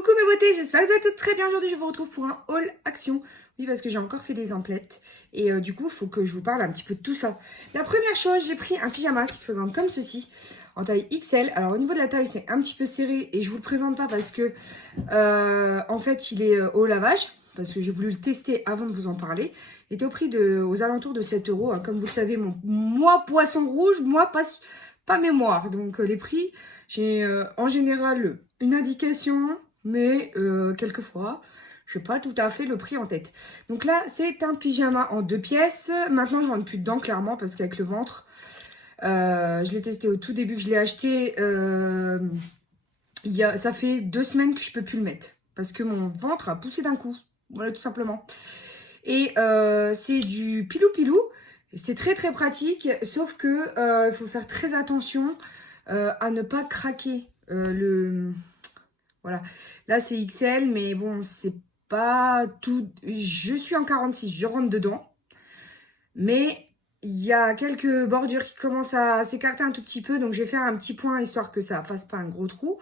Coucou mes beautés, j'espère que vous allez toutes très bien. Aujourd'hui je vous retrouve pour un haul action. Oui, parce que j'ai encore fait des emplettes et du coup il faut que je vous parle un petit peu de tout ça. La première chose, j'ai pris un pyjama qui se présente comme ceci en taille XL. Alors au niveau de la taille c'est un petit peu serré et je vous le présente pas parce que en fait il est au lavage, parce que j'ai voulu le tester avant de vous en parler. Il était au prix aux alentours de 7 euros. Comme vous le savez, moi poisson rouge, moi pas mémoire. Donc les prix, j'ai en général une indication, mais quelquefois, je n'ai pas tout à fait le prix en tête. Donc là, c'est un pyjama en 2 pièces. Maintenant, je rentre plus dedans, clairement, parce qu'avec le ventre, je l'ai testé au tout début que je l'ai acheté. Ça fait 2 semaines que je peux plus le mettre, parce que mon ventre a poussé d'un coup. Voilà, tout simplement. Et c'est du pilou-pilou. C'est très très pratique, sauf que il faut faire très attention à ne pas craquer Voilà, là c'est XL, mais bon, c'est pas tout. Je suis en 46, je rentre dedans. Mais il y a quelques bordures qui commencent à s'écarter un tout petit peu. Donc je vais faire un petit point, histoire que ça fasse pas un gros trou.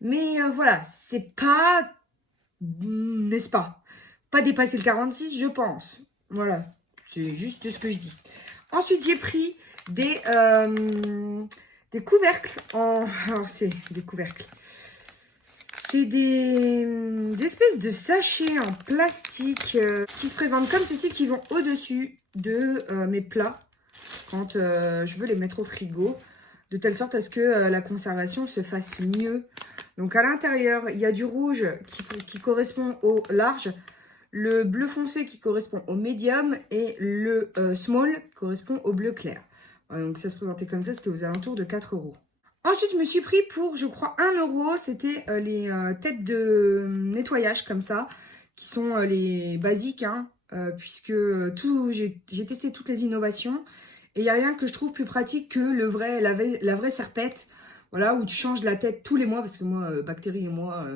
Mais voilà, c'est pas... N'est-ce pas? Pas dépasser le 46, je pense. Voilà, c'est juste ce que je dis. Ensuite, j'ai pris des couvercles en... Alors, c'est des couvercles. C'est des espèces de sachets en plastique qui se présentent comme ceci, qui vont au-dessus de mes plats quand je veux les mettre au frigo, de telle sorte à ce que la conservation se fasse mieux. Donc à l'intérieur, il y a du rouge qui correspond au large, le bleu foncé qui correspond au médium et le small correspond au bleu clair. Donc ça se présentait comme ça, c'était aux alentours de 4 euros. Ensuite, je me suis pris pour, je crois, 1 euro. C'était les têtes de nettoyage comme ça, qui sont les basiques, hein, puisque j'ai testé toutes les innovations. Et il n'y a rien que je trouve plus pratique que la vraie serpette, voilà, où tu changes la tête tous les mois, parce que moi, bactéries et moi,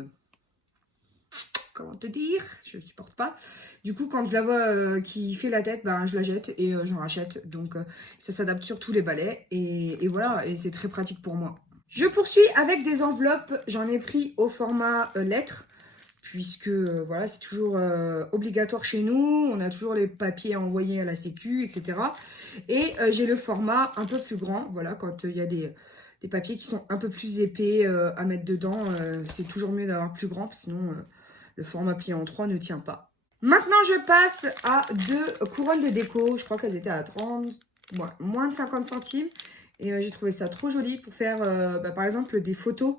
comment te dire, je ne supporte pas. Du coup, quand je la vois qui fait la tête, ben, je la jette et j'en rachète. Donc, ça s'adapte sur tous les balais. Et voilà, et c'est très pratique pour moi. Je poursuis avec des enveloppes. J'en ai pris au format lettres, puisque voilà, c'est toujours obligatoire chez nous. On a toujours les papiers envoyés à la sécu, etc. Et j'ai le format un peu plus grand. Voilà, quand il y a des papiers qui sont un peu plus épais à mettre dedans, c'est toujours mieux d'avoir plus grand, sinon le format plié en 3 ne tient pas. Maintenant, je passe à 2 couronnes de déco. Je crois qu'elles étaient à 30, moins de 50 centimes. Et j'ai trouvé ça trop joli pour faire, par exemple, des photos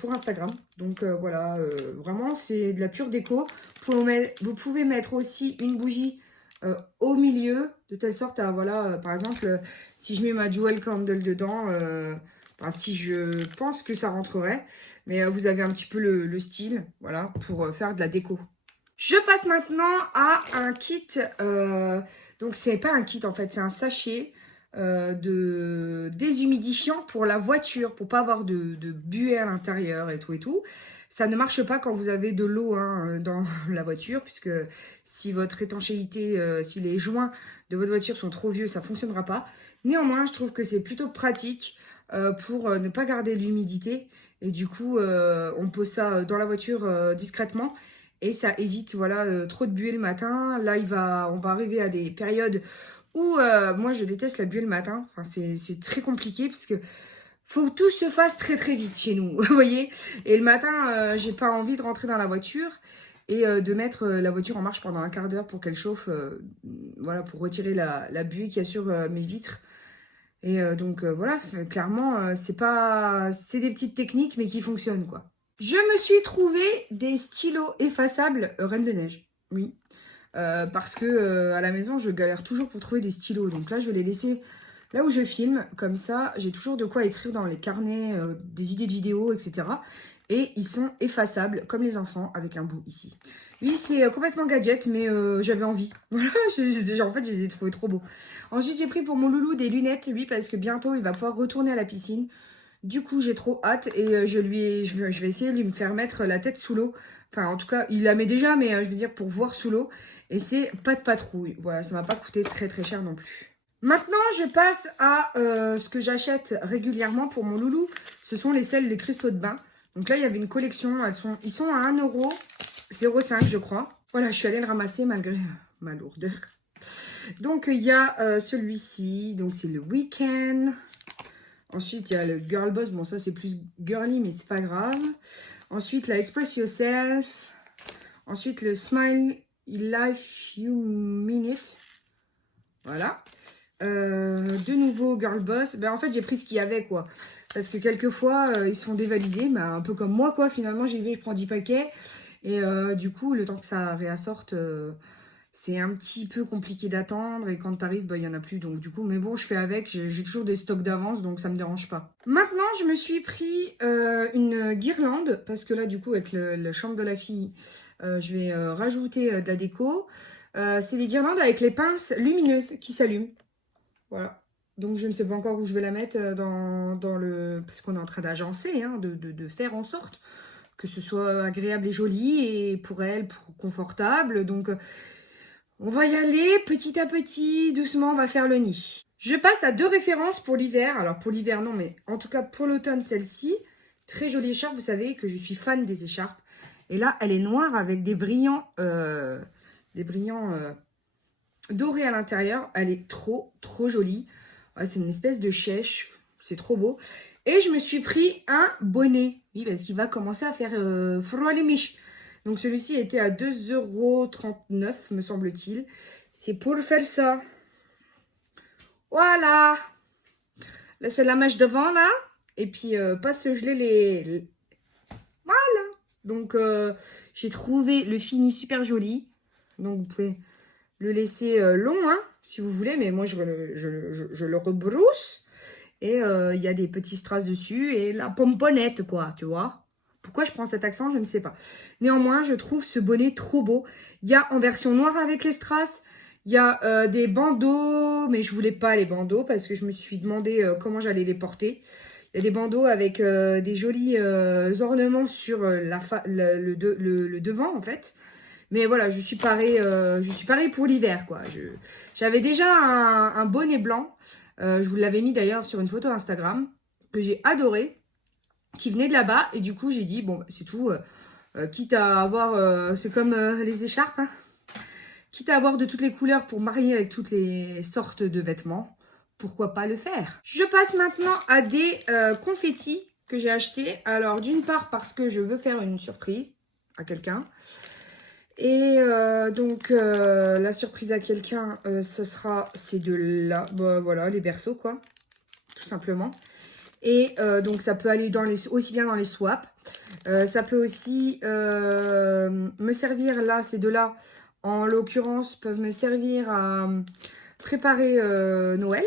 pour Instagram. Donc voilà, vraiment, c'est de la pure déco. Vous pouvez mettre aussi une bougie au milieu, de telle sorte à, voilà, par exemple, si je mets ma Jewel Candle dedans, si je pense que ça rentrerait. Mais vous avez un petit peu le style, voilà, pour faire de la déco. Je passe maintenant à un kit. Donc, c'est pas un kit, en fait, c'est un sachet de déshumidifiant pour la voiture, pour pas avoir de buée à l'intérieur et tout et tout. Ça ne marche pas quand vous avez de l'eau dans la voiture, puisque si votre étanchéité, si les joints de votre voiture sont trop vieux, ça ne fonctionnera pas. Néanmoins, je trouve que c'est plutôt pratique pour ne pas garder l'humidité. Et du coup, on pose ça dans la voiture discrètement. Et ça évite, voilà, trop de buée le matin. Là, on va arriver à des périodes où moi, je déteste la buée le matin. Enfin, c'est très compliqué parce que faut que tout se fasse très très vite chez nous, vous voyez. Et le matin, j'ai pas envie de rentrer dans la voiture et de mettre la voiture en marche pendant un quart d'heure pour qu'elle chauffe, voilà, pour retirer la buée qu'il y a sur mes vitres. Et donc voilà, clairement, c'est des petites techniques mais qui fonctionnent, quoi. Je me suis trouvé des stylos effaçables Reine de Neige, oui. Parce que à la maison, je galère toujours pour trouver des stylos. Donc là, je vais les laisser là où je filme. Comme ça, j'ai toujours de quoi écrire dans les carnets, des idées de vidéos, etc. Et ils sont effaçables, comme les enfants, avec un bout ici. Oui, c'est complètement gadget, mais j'avais envie. Voilà, en fait, je les ai trouvés trop beaux. Ensuite, j'ai pris pour mon loulou des lunettes, oui, parce que bientôt, il va pouvoir retourner à la piscine. Du coup, j'ai trop hâte et je vais essayer de lui faire mettre la tête sous l'eau. Enfin, en tout cas, il la met déjà, mais je veux dire pour voir sous l'eau. Et c'est pas de patrouille. Voilà, ça m'a pas coûté très très cher non plus. Maintenant, je passe à ce que j'achète régulièrement pour mon loulou. Ce sont les cristaux de bain. Donc là, il y avait une collection. Ils sont à 1,05 € je crois. Voilà, je suis allée le ramasser malgré ma lourdeur. Donc, il y a celui-ci. Donc, c'est le Weekend. Ensuite, il y a le Girl Boss. Bon, ça, c'est plus girly, mais c'est pas grave. Ensuite, la Express Yourself. Ensuite, le Smile Life You Minute. Voilà. De nouveau, Girl Boss. Ben, en fait, j'ai pris ce qu'il y avait, quoi. Parce que quelquefois, ils sont dévalisés. Ben, un peu comme moi, quoi. Finalement, j'y vais, je prends 10 paquets. Et du coup, le temps que ça réassorte... c'est un petit peu compliqué d'attendre et quand t'arrives, bah, il n'y en a plus. Donc du coup, mais bon, je fais avec. J'ai toujours des stocks d'avance, donc ça me dérange pas. Maintenant, je me suis pris une guirlande parce que là, du coup, avec la chambre de la fille, je vais rajouter de la déco. C'est des guirlandes avec les pinces lumineuses qui s'allument. Voilà. Donc je ne sais pas encore où je vais la mettre dans le... Parce qu'on est en train d'agencer, hein, de faire en sorte que ce soit agréable et joli et pour elle, pour confortable. Donc... on va y aller petit à petit, doucement, on va faire le nid. Je passe à 2 références pour l'hiver. Alors pour l'hiver non, mais en tout cas pour l'automne, celle-ci. Très jolie écharpe, vous savez que je suis fan des écharpes. Et là, elle est noire avec des brillants dorés à l'intérieur. Elle est trop, trop jolie. Ouais, c'est une espèce de chèche, c'est trop beau. Et je me suis pris un bonnet. Oui, parce qu'il va commencer à faire froid les miches. Donc celui-ci était à 2,39 €, me semble-t-il. C'est pour faire ça. Voilà. Là, c'est la mèche devant, là. Et puis, pas se geler les... Voilà. Donc, j'ai trouvé le fini super joli. Donc, vous pouvez le laisser long, hein, si vous voulez. Mais moi, je le rebrousse. Et il y a des petits strass dessus. Et la pomponnette, quoi, tu vois. Pourquoi je prends cet accent, je ne sais pas. Néanmoins, je trouve ce bonnet trop beau. Il y a en version noire avec les strass. Il y a des bandeaux, mais je voulais pas les bandeaux parce que je me suis demandé comment j'allais les porter. Il y a des bandeaux avec des jolis ornements sur le devant, en fait. Mais voilà, je suis parée pour l'hiver, quoi. J'avais déjà un bonnet blanc. Je vous l'avais mis d'ailleurs sur une photo Instagram que j'ai adoré, qui venait de là-bas. Et du coup, j'ai dit, bon, c'est tout. Quitte à avoir... c'est comme les écharpes, hein. Quitte à avoir de toutes les couleurs pour marier avec toutes les sortes de vêtements, pourquoi pas le faire? Je passe maintenant à des confettis que j'ai achetés. Alors, d'une part, parce que je veux faire une surprise à quelqu'un. Et donc, la surprise à quelqu'un, c'est de là, bah, voilà, les berceaux, quoi, tout simplement. Et donc, ça peut aller aussi bien dans les swaps. Ça peut aussi me servir, là, ces deux-là, en l'occurrence, peuvent me servir à préparer Noël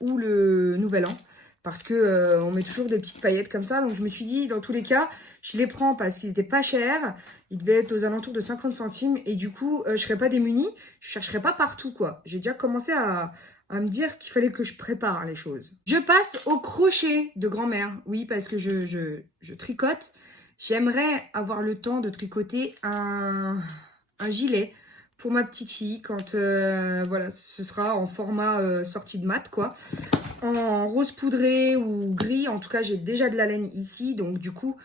ou le Nouvel An. Parce que on met toujours des petites paillettes comme ça. Donc, je me suis dit, dans tous les cas, je les prends parce qu'ils n'étaient pas chers. Ils devaient être aux alentours de 50 centimes. Et du coup, je ne serais pas démunie. Je ne chercherais pas partout, quoi. J'ai déjà commencé à me dire qu'il fallait que je prépare les choses. Je passe au crochet de grand-mère. Oui, parce que je tricote. J'aimerais avoir le temps de tricoter un gilet pour ma petite fille quand voilà, ce sera en format sortie de mat, quoi. En rose poudré ou gris. En tout cas, j'ai déjà de la laine ici. Donc, du coup,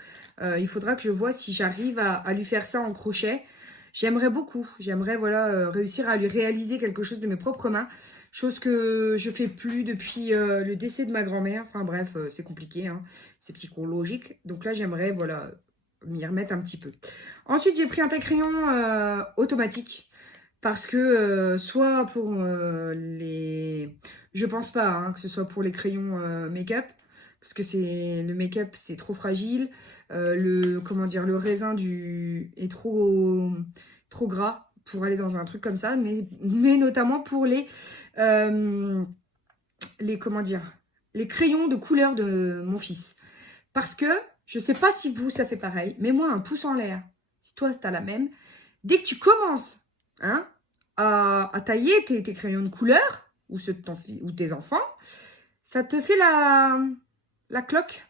il faudra que je vois si j'arrive à lui faire ça en crochet. J'aimerais beaucoup. J'aimerais, voilà, réussir à lui réaliser quelque chose de mes propres mains. Chose que je fais plus depuis le décès de ma grand-mère. Enfin, bref, c'est compliqué, hein. C'est psychologique. Donc là, j'aimerais, voilà, m'y remettre un petit peu. Ensuite, j'ai pris un taille-crayon automatique. Parce que soit pour les... Je pense pas hein, que ce soit pour les crayons make-up. Parce que le make-up, c'est trop fragile. Le raisin est trop gras pour aller dans un truc comme ça. Mais notamment pour les crayons de couleur de mon fils. Parce que, je sais pas si vous, ça fait pareil. Mais moi, un pouce en l'air. Si toi, t'as la même. Dès que tu commences... hein, à tailler tes crayons de couleur ou ceux de ou tes enfants, ça te fait la cloque.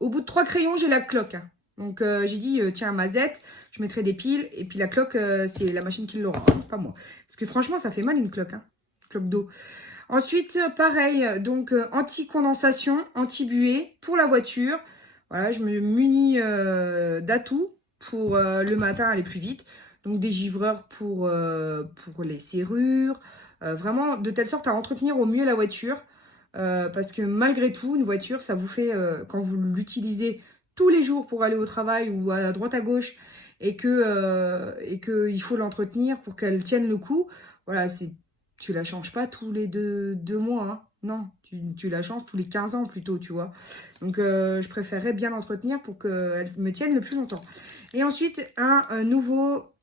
Au bout de 3 crayons, j'ai la cloque. Donc, j'ai dit, tiens, mazette, je mettrai des piles. Et puis, la cloque, c'est la machine qui l'aura, hein, pas moi. Parce que franchement, ça fait mal une cloque. Hein, cloque d'eau. Ensuite, pareil, donc, anti-condensation, anti-buée pour la voiture. Voilà, je me munis d'atouts pour le matin aller plus vite. Donc des givreurs pour les serrures. Vraiment de telle sorte à entretenir au mieux la voiture. Parce que malgré tout, une voiture, ça vous fait, quand vous l'utilisez tous les jours pour aller au travail ou à droite à gauche, et que il faut l'entretenir pour qu'elle tienne le coup, voilà, tu la changes pas tous les deux mois, hein. Non, tu la changes tous les 15 ans plutôt, tu vois. Donc, je préférerais bien l'entretenir pour qu'elle me tienne le plus longtemps. Et ensuite, un nouveau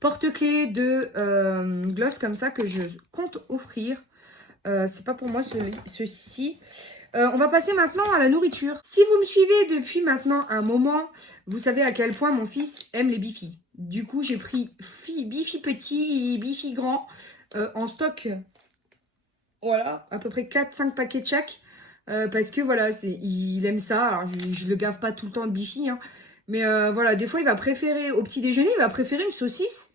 porte-clés de gloss comme ça que je compte offrir. C'est pas pour moi ceci. On va passer maintenant à la nourriture. Si vous me suivez depuis maintenant un moment, vous savez à quel point mon fils aime les Bifi. Du coup, j'ai pris Bifi petit et Bifi grand en stock. Voilà, à peu près 4-5 paquets de chaque. Parce que voilà, il aime ça. Alors, je le gave pas tout le temps de Bifi. Hein. Mais voilà, des fois, il va préférer, au petit déjeuner, il va préférer une saucisse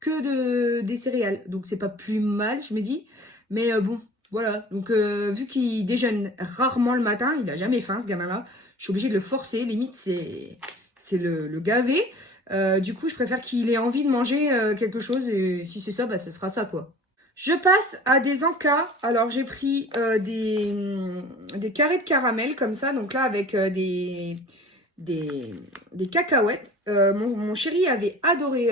que des céréales. Donc, c'est pas plus mal, je me dis. Mais bon, voilà. Donc, vu qu'il déjeune rarement le matin, il a jamais faim, ce gamin-là. Je suis obligée de le forcer. Limite, c'est le gaver. Du coup, je préfère qu'il ait envie de manger quelque chose. Et si c'est ça, bah, ce sera ça, quoi. Je passe à des encas. Alors, j'ai pris des carrés de caramel, comme ça. Donc là, avec des cacahuètes. Mon chéri avait adoré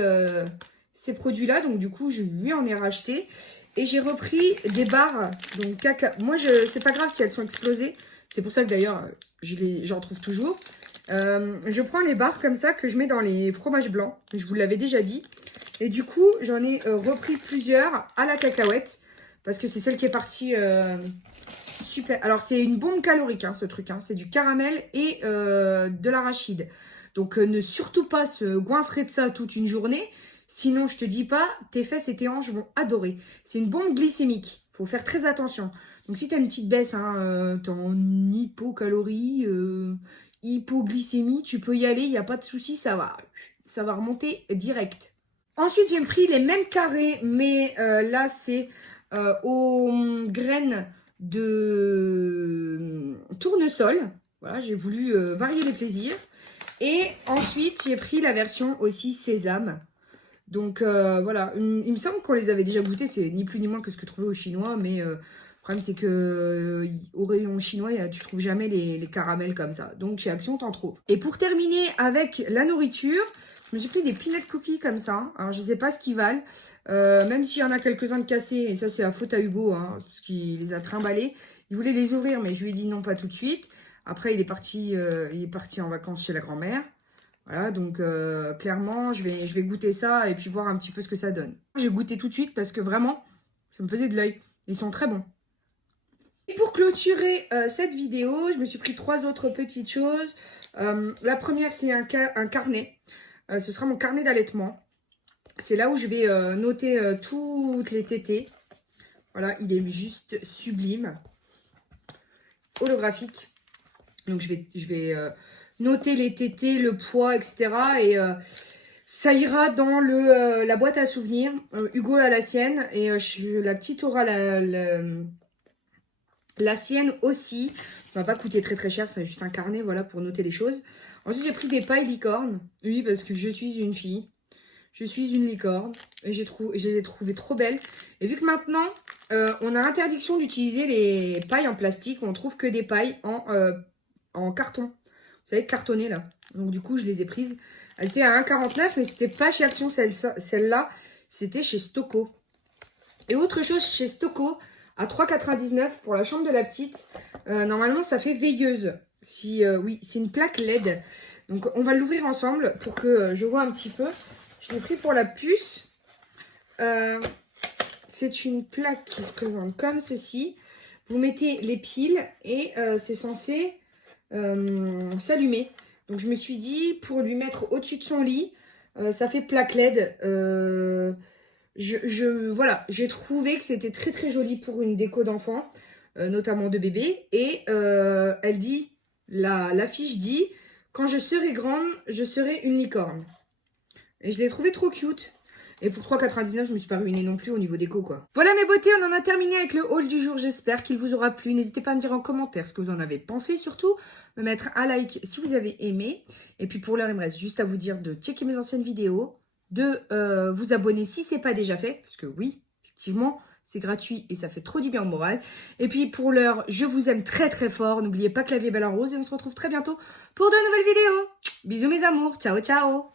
ces produits-là. Donc, du coup, je lui en ai racheté. Et j'ai repris des barres. Donc, moi, c'est pas grave si elles sont explosées. C'est pour ça que d'ailleurs, j'en trouve toujours. Je prends les barres comme ça que je mets dans les fromages blancs. Je vous l'avais déjà dit. Et du coup, j'en ai repris plusieurs à la cacahuète. Parce que c'est celle qui est partie super. Alors, c'est une bombe calorique, hein, ce truc. Hein. C'est du caramel et de l'arachide. Donc, ne surtout pas se goinfrer de ça toute une journée. Sinon, je te dis pas, tes fesses et tes hanches vont adorer. C'est une bombe glycémique. Faut faire très attention. Donc, si tu as une petite baisse, hein, t'es en hypocalorie, hypoglycémie, tu peux y aller, il n'y a pas de souci, ça va remonter direct. Ensuite, j'ai pris les mêmes carrés, mais là, c'est aux graines de tournesol. Voilà, j'ai voulu varier les plaisirs. Et ensuite, j'ai pris la version aussi sésame. Donc voilà, il me semble qu'on les avait déjà goûtés, c'est ni plus ni moins que ce que je trouvais au chinois, mais le problème c'est que au rayon chinois, tu trouves jamais les caramels comme ça. Donc chez Action, t'en trouves. Et pour terminer avec la nourriture, je me suis pris des peanut cookies comme ça. Alors je sais pas ce qu'ils valent, même s'il y en a quelques-uns de cassés, et ça c'est la faute à Hugo, hein, parce qu'il les a trimballés. Il voulait les ouvrir, mais je lui ai dit non, pas tout de suite. Après, il est parti en vacances chez la grand-mère. Voilà, donc clairement, je vais goûter ça et puis voir un petit peu ce que ça donne. J'ai goûté tout de suite parce que vraiment, ça me faisait de l'œil. Ils sont très bons. Et pour clôturer cette vidéo, je me suis pris 3 autres petites choses. La première, c'est un carnet. Ce sera mon carnet d'allaitement. C'est là où je vais noter toutes les tétées. Voilà, il est juste sublime. Holographique. Donc, je vais noter les tétées, le poids, etc. Et ça ira dans la boîte à souvenirs. Hugo a la sienne et la petite aura la sienne aussi. Ça m'a pas coûté très très cher, c'est juste un carnet, voilà, pour noter les choses. Ensuite, j'ai pris des pailles licornes. Oui, parce que je suis une fille. Je suis une licorne. Et je les ai trouvées trop belles. Et vu que maintenant, on a interdiction d'utiliser les pailles en plastique, on trouve que des pailles en carton. Vous savez, cartonné là. Donc du coup, je les ai prises. Elles étaient à 1,49, mais c'était pas chez Action celle-là. C'était chez Stocco. Et autre chose chez Stocco, à 3,99 pour la chambre de la petite. Normalement, ça fait veilleuse. Oui, c'est une plaque LED. Donc on va l'ouvrir ensemble pour que je vois un petit peu. Je l'ai pris pour la puce. C'est une plaque qui se présente comme ceci. Vous mettez les piles et c'est censé s'allumer. Donc je me suis dit, pour lui mettre au-dessus de son lit, ça fait plaque LED. Voilà, j'ai trouvé que c'était très très joli pour une déco d'enfant, notamment de bébé. Et elle dit, l'affiche dit, quand je serai grande, je serai une licorne. Et je l'ai trouvé trop cute. Et pour 3,99, je me suis pas ruinée non plus au niveau déco, quoi. Voilà mes beautés, on en a terminé avec le haul du jour. J'espère qu'il vous aura plu. N'hésitez pas à me dire en commentaire ce que vous en avez pensé. Surtout, me mettre un like si vous avez aimé. Et puis pour l'heure, il me reste juste à vous dire de checker mes anciennes vidéos, de vous abonner si c'est pas déjà fait. Parce que oui, effectivement, c'est gratuit et ça fait trop du bien au moral. Et puis pour l'heure, je vous aime très très fort. N'oubliez pas que la vie est belle en rose et on se retrouve très bientôt pour de nouvelles vidéos. Bisous mes amours, ciao ciao.